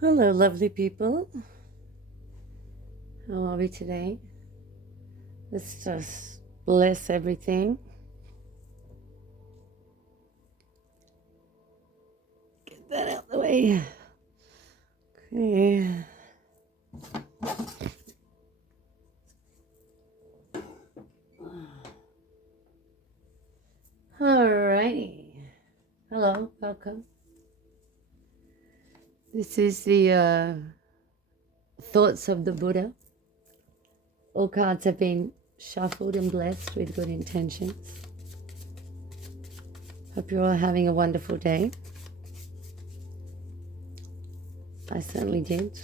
Hello, lovely people. How are we today? Let's just bless everything. Get that out of the way. Okay. Alrighty. Hello, welcome. This is the thoughts of the Buddha. All cards have been shuffled and blessed with good intentions. Hope you're all having a wonderful day. I certainly did.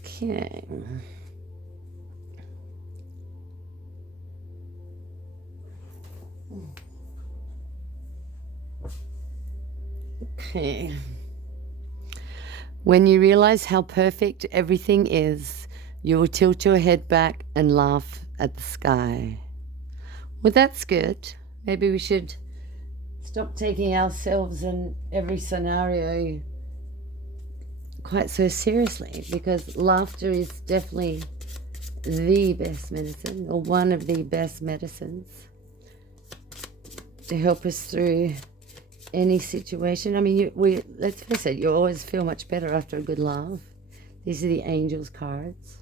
Okay. Okay. When you realize how perfect everything is, you will tilt your head back and laugh at the sky. Well, that's good. Maybe we should stop taking ourselves and every scenario quite so seriously, because laughter is definitely the best medicine, or one of the best medicines to help us through any situation. I mean, let's face it, you always feel much better after a good laugh. These are the angels cards.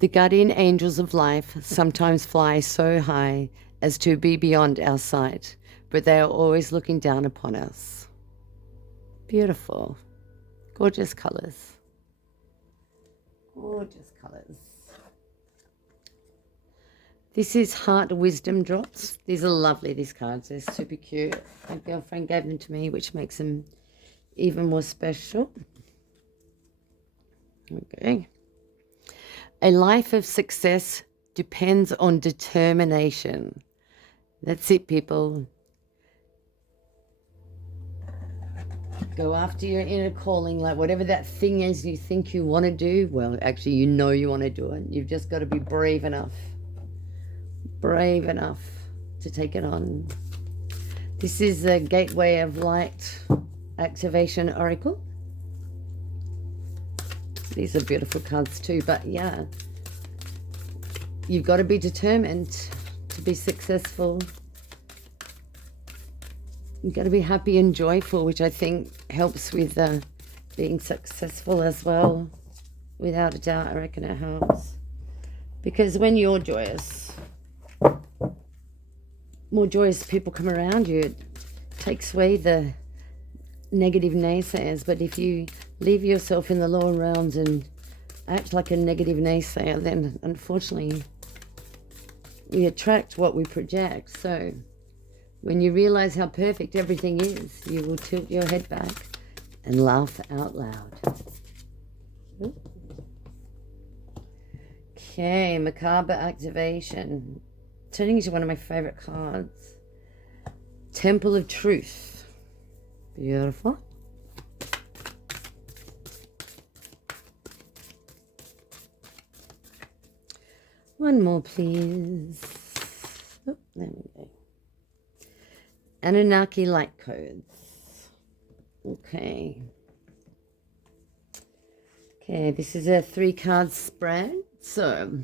The guardian angels of life sometimes fly so high as to be beyond our sight, but they are always looking down upon us. Beautiful. Gorgeous colors. Gorgeous colors. This is Heart Wisdom Drops. These are lovely, these cards. They're super cute. My girlfriend gave them to me, which makes them even more special. Okay. A life of success depends on determination. That's it, people. Go after your inner calling, like whatever that thing is you think you want to do. Well, actually, you know you want to do it. You've just got to be brave enough to take it on. This is the Gateway of Light Activation Oracle. These are beautiful cards too, but yeah, you've got to be determined to be successful. You've got to be happy and joyful, which I think helps with being successful as well. Without a doubt, I reckon it helps. Because when you're joyous, more joyous people come around you. It takes away the negative naysayers. But if you leave yourself in the lower realms and act like a negative naysayer, then unfortunately we attract what we project. So when you realize how perfect everything is, you will tilt your head back and laugh out loud. Okay, Merkaba Activation. Turning into one of my favorite cards. Temple of Truth. Beautiful. One more, please. Oh, there we go. Anunnaki Light Codes. Okay. Okay, this is a 3-card spread. So,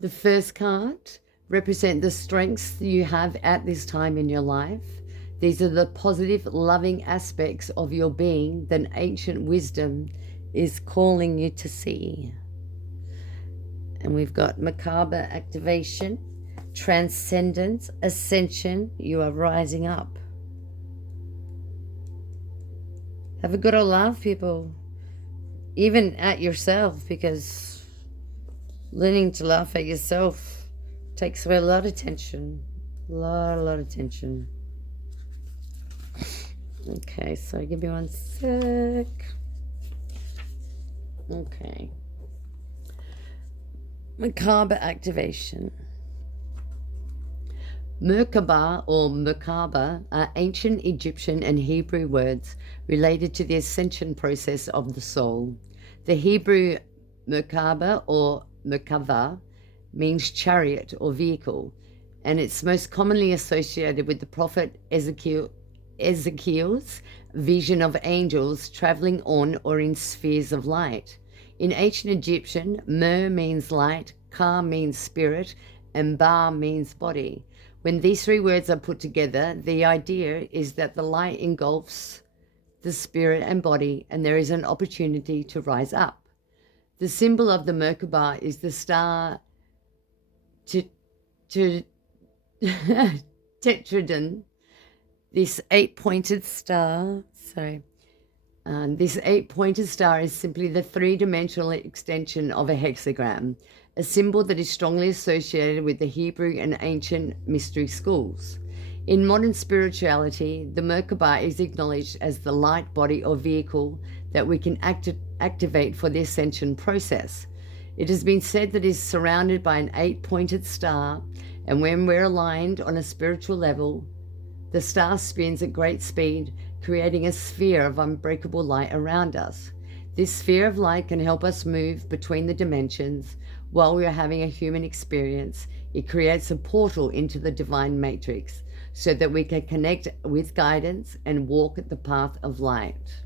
the first card represents the strengths you have at this time in your life. These are the positive, loving aspects of your being that ancient wisdom is calling you to see. And we've got Merkaba Activation, Transcendence, Ascension. You are rising up. Have a good old laugh, people. Even at yourself, because learning to laugh at yourself takes away a lot of tension. A lot of tension. Okay, so give me one sec. Okay. Merkaba Activation. Merkaba or Merkaba are ancient Egyptian and Hebrew words related to the ascension process of the soul. The Hebrew Merkaba or Merkava means chariot or vehicle, and it's most commonly associated with the prophet Ezekiel's vision of angels traveling on or in spheres of light. In ancient Egyptian, Mer means light, Ka means spirit, and Ba means body. When these three words are put together, the idea is that the light engulfs the spirit and body, and there is an opportunity to rise up. The symbol of the Merkaba is the star Tetragon, this eight-pointed star. This eight-pointed star is simply the three-dimensional extension of a hexagram, a symbol that is strongly associated with the Hebrew and ancient mystery schools. In modern spirituality, the Merkaba is acknowledged as the light body or vehicle that we can activate for the ascension process. It has been said that it is surrounded by an eight-pointed star, and when we're aligned on a spiritual level, the star spins at great speed, creating a sphere of unbreakable light around us. This sphere of light can help us move between the dimensions. While we are having a human experience, it creates a portal into the divine matrix so that we can connect with guidance and walk the path of light.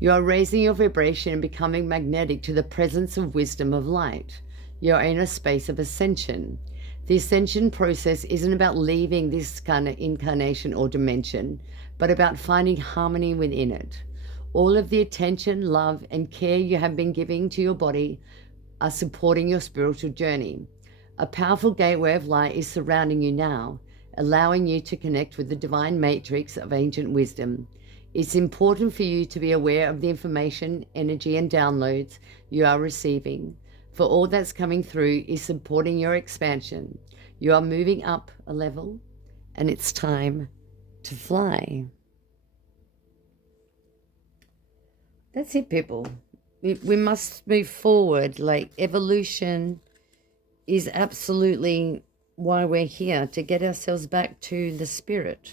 You are raising your vibration and becoming magnetic to the presence of wisdom of light. You are in a space of ascension. The ascension process isn't about leaving this kind of incarnation or dimension, but about finding harmony within it. All of the attention, love, and care you have been giving to your body are supporting your spiritual journey. A powerful gateway of light is surrounding you now, allowing you to connect with the divine matrix of ancient wisdom. It's important for you to be aware of the information, energy, and downloads you are receiving, for all that's coming through is supporting your expansion. You are moving up a level, and it's time to fly. That's it, people. We must move forward. Like, evolution is absolutely why we're here, to get ourselves back to the spirit.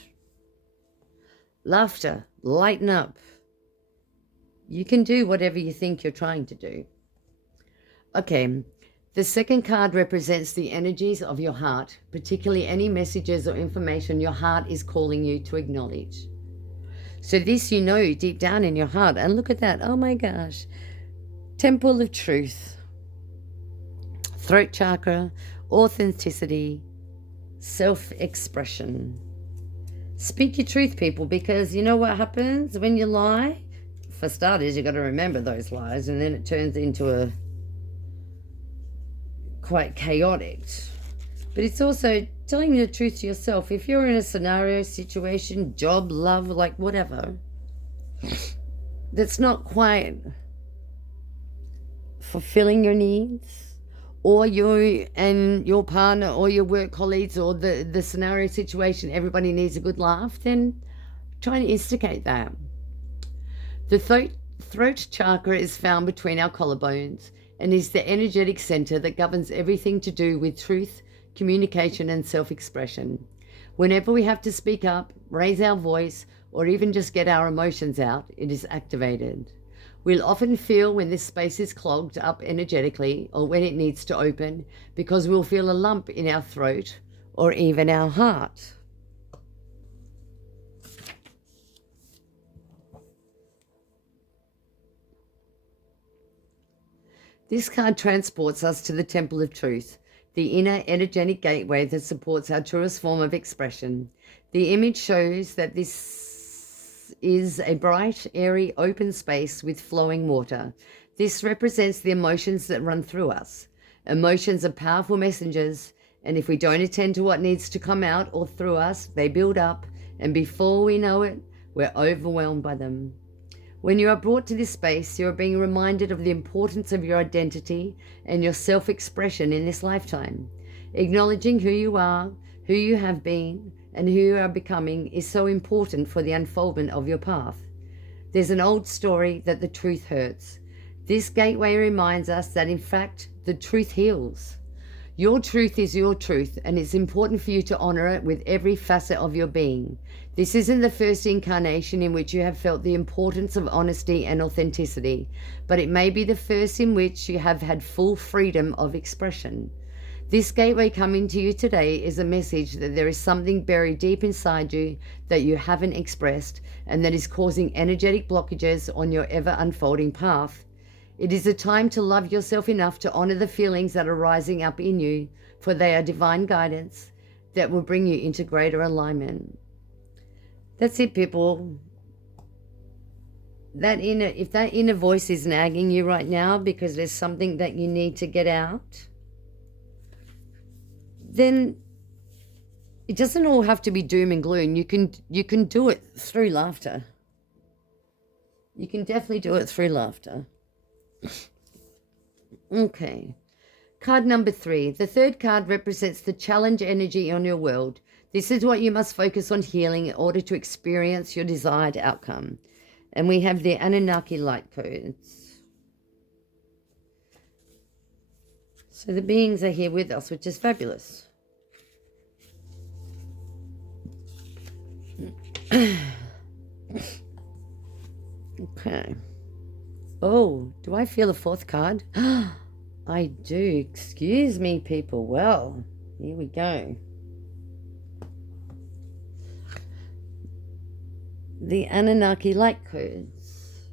Laughter, lighten up. You can do whatever you think you're trying to do. Okay, the second card represents the energies of your heart, particularly any messages or information your heart is calling you to acknowledge. So this you know deep down in your heart. And look at that. Oh my gosh. Temple of Truth. Throat chakra, authenticity, self-expression. Speak your truth, people, because you know what happens when you lie? For starters, you got to remember those lies, and then it turns into a quite chaotic. But it's also telling the truth to yourself. If you're in a scenario, situation, job, love, like whatever, that's not quite fulfilling your needs, or you and your partner or your work colleagues, or the scenario situation, everybody needs a good laugh, then try and instigate that. The throat chakra is found between our collarbones and is the energetic center that governs everything to do with truth, communication, and self-expression. Whenever we have to speak up, raise our voice, or even just get our emotions out, it is activated. We'll often feel when this space is clogged up energetically, or when it needs to open, because we'll feel a lump in our throat or even our heart. This card transports us to the Temple of Truth, the inner energetic gateway that supports our truest form of expression. The image shows that this is a bright, airy, open space with flowing water. This represents the emotions that run through us. Emotions are powerful messengers, and if we don't attend to what needs to come out or through us, they build up, and before we know it, we're overwhelmed by them. When you are brought to this space, you are being reminded of the importance of your identity and your self-expression in this lifetime. Acknowledging who you are, who you have been, and who you are becoming is so important for the unfoldment of your path. There's an old story that the truth hurts. This gateway reminds us that, in fact, the truth heals. Your truth is your truth, and it's important for you to honor it with every facet of your being. This isn't the first incarnation in which you have felt the importance of honesty and authenticity, but it may be the first in which you have had full freedom of expression. This gateway coming to you today is a message that there is something buried deep inside you that you haven't expressed and that is causing energetic blockages on your ever unfolding path. It is a time to love yourself enough to honor the feelings that are rising up in you, for they are divine guidance that will bring you into greater alignment. That's it, people. If that inner voice is nagging you right now because there's something that you need to get out, then it doesn't all have to be doom and gloom. You can do it through laughter. You can definitely do it through laughter. Okay. Card number 3. The third card represents the challenge energy on your world. This is what you must focus on healing in order to experience your desired outcome. And we have the Anunnaki Light Codes. So the beings are here with us, which is fabulous. Okay. Oh, do I feel a fourth card? I do. Excuse me, people. Well, here we go. The Anunnaki Light Codes.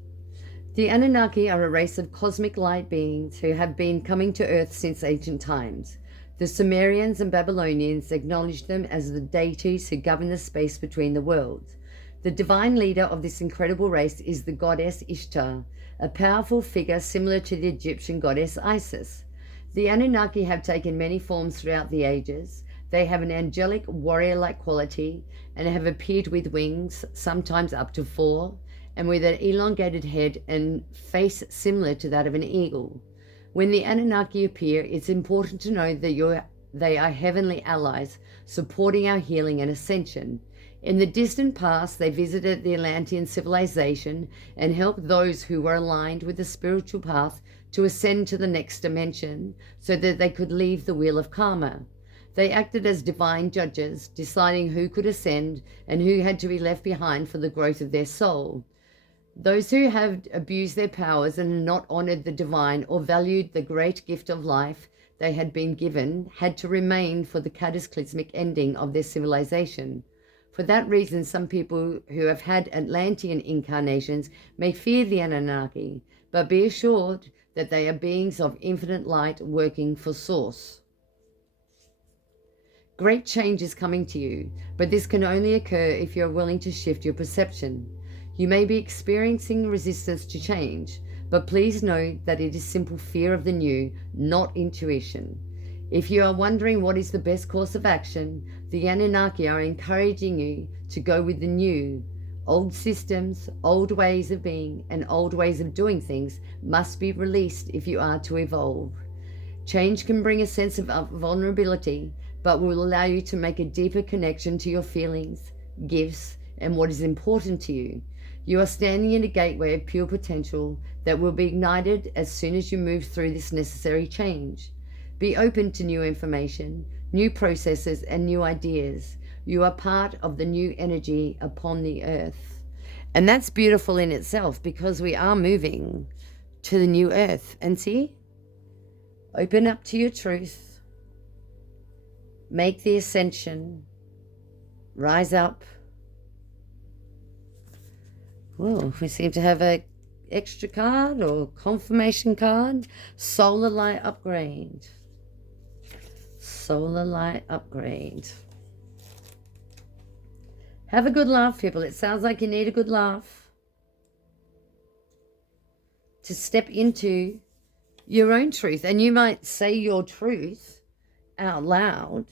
The Anunnaki are a race of cosmic light beings who have been coming to Earth since ancient times. The Sumerians and Babylonians acknowledged them as the deities who govern the space between the worlds. The divine leader of this incredible race is the goddess Ishtar, a powerful figure similar to the Egyptian goddess Isis. The Anunnaki have taken many forms throughout the ages. They have an angelic, warrior-like quality and have appeared with wings, sometimes up to 4, and with an elongated head and face similar to that of an eagle. When the Anunnaki appear, it's important to know that they are heavenly allies, supporting our healing and ascension. In the distant past, they visited the Atlantean civilization and helped those who were aligned with the spiritual path to ascend to the next dimension so that they could leave the wheel of karma. They acted as divine judges, deciding who could ascend and who had to be left behind for the growth of their soul. Those who have abused their powers and not honored the divine or valued the great gift of life they had been given had to remain for the cataclysmic ending of their civilization. For that reason, some people who have had Atlantean incarnations may fear the Anunnaki, but be assured that they are beings of infinite light working for Source. Great change is coming to you, but this can only occur if you are willing to shift your perception. You may be experiencing resistance to change, but please know that it is simple fear of the new, not intuition. If you are wondering what is the best course of action, the Anunnaki are encouraging you to go with the new. Old systems, old ways of being, and old ways of doing things must be released if you are to evolve. Change can bring a sense of vulnerability, but will allow you to make a deeper connection to your feelings, gifts, and what is important to you. You are standing in a gateway of pure potential that will be ignited as soon as you move through this necessary change. Be open to new information, new processes, and new ideas. You are part of the new energy upon the earth. And that's beautiful in itself because we are moving to the new earth. And see, open up to your truth. Make the ascension. Rise up. Well, we seem to have a extra card or confirmation card. Solar light upgrade. Solar light upgrade. Have a good laugh, people. It sounds like you need a good laugh to step into your own truth. And you might say your truth out loud,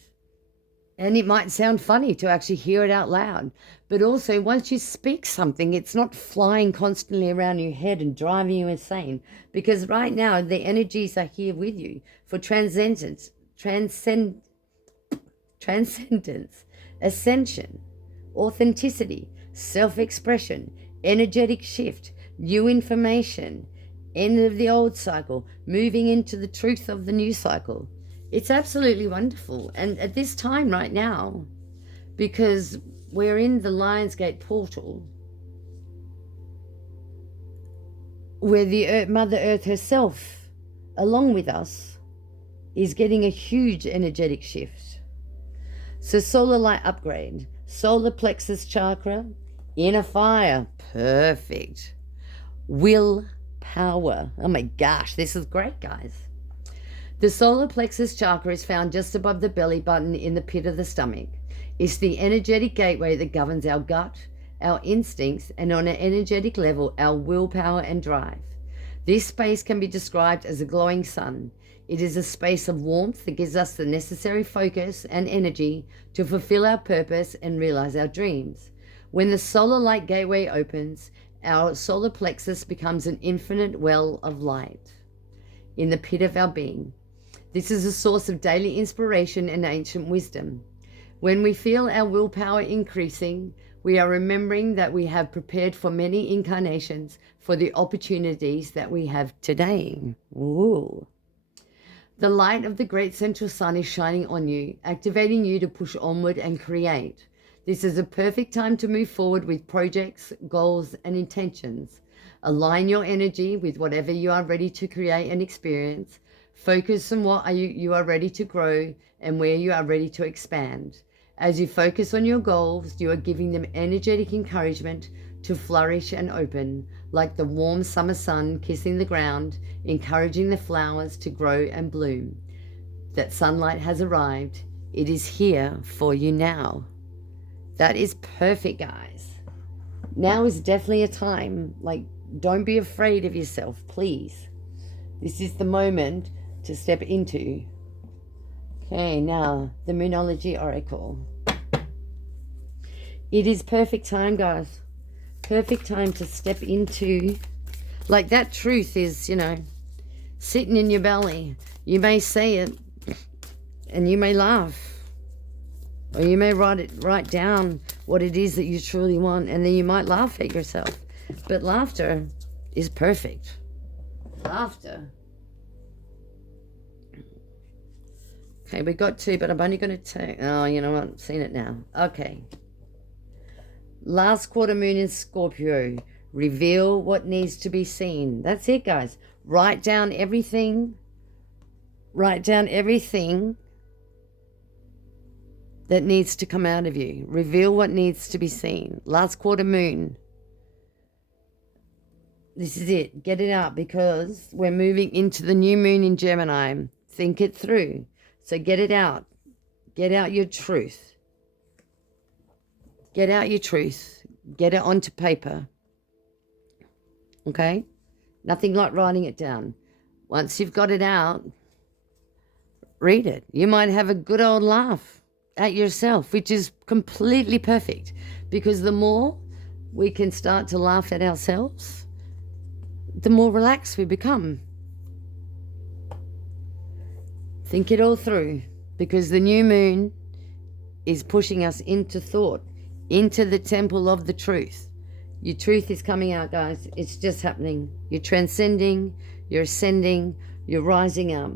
and it might sound funny to actually hear it out loud. But also, once you speak something, it's not flying constantly around your head and driving you insane. Because right now, the energies are here with you for transcendence, ascension, authenticity, self-expression, energetic shift, new information, end of the old cycle, moving into the truth of the new cycle. It's absolutely wonderful. And at this time right now, because we're in the Lionsgate portal, where the Mother Earth herself, along with us, is getting a huge energetic shift. So solar light upgrade, solar plexus chakra, inner fire, perfect. Will power. Oh my gosh, this is great, guys. The solar plexus chakra is found just above the belly button in the pit of the stomach. It's the energetic gateway that governs our gut, our instincts, and on an energetic level, our willpower and drive. This space can be described as a glowing sun. It is a space of warmth that gives us the necessary focus and energy to fulfill our purpose and realize our dreams. When the solar light gateway opens, our solar plexus becomes an infinite well of light in the pit of our being. This is a source of daily inspiration and ancient wisdom. When we feel our willpower increasing, we are remembering that we have prepared for many incarnations for the opportunities that we have today. Ooh. The light of the great central sun is shining on you, activating you to push onward and create. This is a perfect time to move forward with projects, goals, and intentions. Align your energy with whatever you are ready to create and experience. Focus on what you are ready to grow and where you are ready to expand. As you focus on your goals, you are giving them energetic encouragement to flourish and open, like the warm summer sun kissing the ground, encouraging the flowers to grow and bloom. That sunlight has arrived. It is here for you now. That is perfect, guys. Now is definitely a time, like, don't be afraid of yourself, please. This is the moment to step into. Okay, now the Moonology Oracle. It is perfect time, guys. Perfect time to step into, like, that truth is, sitting in your belly. You may say it and you may laugh, or you may write down what it is that you truly want, and then you might laugh at yourself. But laughter is perfect. Laughter. Okay, we got two, but I'm only going to take... Oh, you know what? I've seen it now. Okay. Last quarter moon in Scorpio. Reveal what needs to be seen. That's it, guys. Write down everything. Write down everything that needs to come out of you. Reveal what needs to be seen. Last quarter moon. This is it. Get it out, because we're moving into the new moon in Gemini. Think it through. So get it out. Get out your truth. Get out your truth. Get it onto paper. Okay? Nothing like writing it down. Once you've got it out, read it. You might have a good old laugh at yourself, which is completely perfect, because the more we can start to laugh at ourselves, the more relaxed we become. Think it all through, because the new moon is pushing us into thought, into the temple of the truth. Your truth is coming out, guys. It's just happening. You're transcending, you're ascending, you're rising up.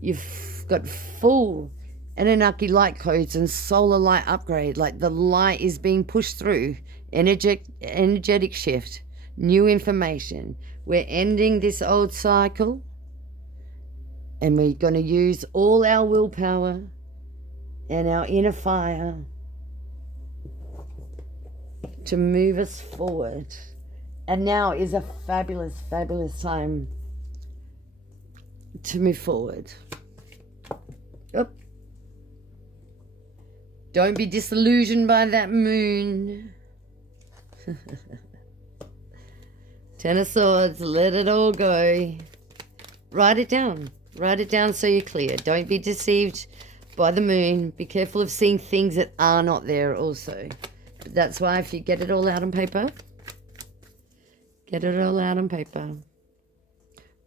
You've got full Anunnaki Light Codes and solar light upgrade. Like, the light is being pushed through. Energetic shift, new information. We're ending this old cycle, and we're going to use all our willpower and our inner fire to move us forward. And now is a fabulous, fabulous time to move forward. Oop. Don't be disillusioned by that moon. Ten of Swords, let it all go. Write it down. Write it down so you're clear. Don't be deceived by the moon. Be careful of seeing things that are not there also. But that's why, if you get it all out on paper, get it all out on paper.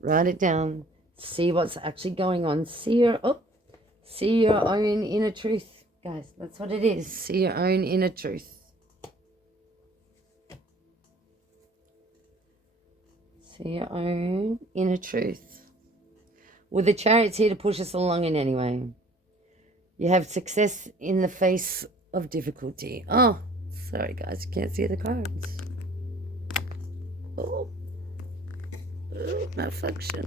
Write it down. See what's actually going on. See your own inner truth, guys. That's what it is. See your own inner truth. See your own inner truth. Well, the Chariot's here to push us along in any way. You have success in the face of difficulty. Oh, sorry guys, you can't see the cards. Oh, malfunction.